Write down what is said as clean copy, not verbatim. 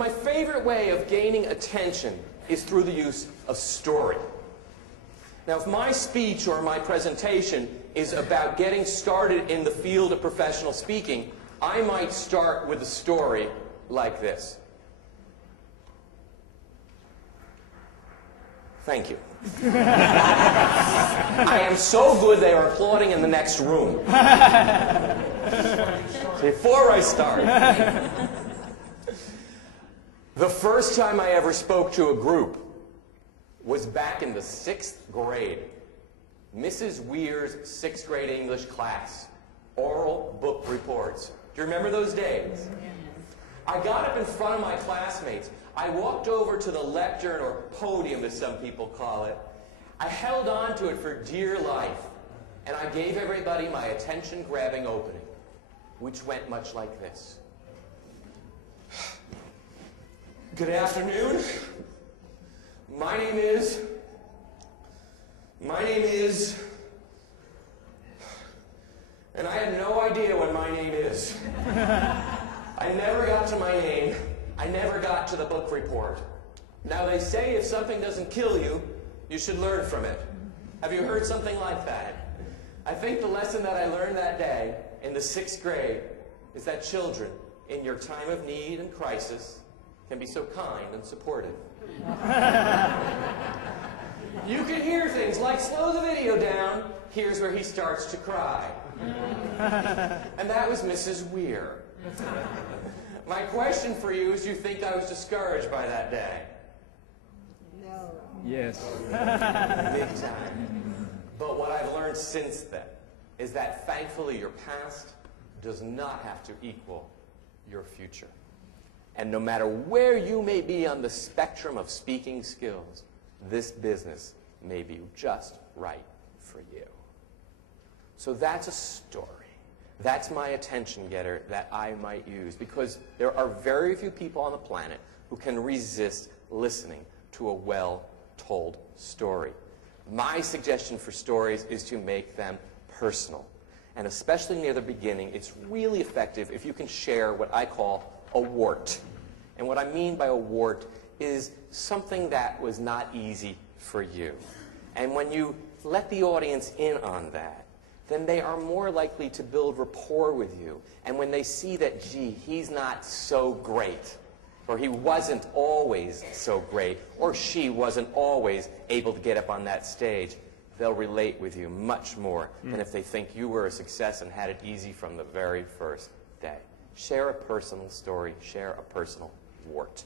My favorite way of gaining attention is through the use of story. Now, if my speech or my presentation is about getting started in the field of professional speaking, I might start with a story like this. Thank you. I am so good they are applauding in the next room. Before I start, the first time I ever spoke to a group was back in the 6th grade. Mrs. Weir's 6th grade English class. Oral book reports. Do you remember those days? I got up in front of my classmates. I walked over to the lectern, or podium as some people call it. I held on to it for dear life, and I gave everybody my attention-grabbing opening, which went much like this. Good afternoon. My name is, and I had no idea what my name is. I never got to my name. I never got to the book report. Now they say if something doesn't kill you, you should learn from it. Have you heard something like that? I think the lesson that I learned that day in the 6th grade is that children, in your time of need and crisis, can be so kind and supportive. You can hear things like, slow the video down, here's where he starts to cry. And that was Mrs. Weir. My question for you is, do you think I was discouraged by that day? No. Yes. Big time. But what I've learned since then is that thankfully your past does not have to equal your future. And no matter where you may be on the spectrum of speaking skills, this business may be just right for you. So that's a story. That's my attention getter that I might use, because there are very few people on the planet who can resist listening to a well-told story. My suggestion for stories is to make them personal. And especially near the beginning, it's really effective if you can share what I call a wart. And what I mean by a wart is something that was not easy for you. And when you let the audience in on that, then they are more likely to build rapport with you. And when they see that, gee, he's not so great, or he wasn't always so great, or she wasn't always able to get up on that stage, they'll relate with you much more than if they think you were a success and had it easy from the very first day. Share a personal story. Share a personal wart.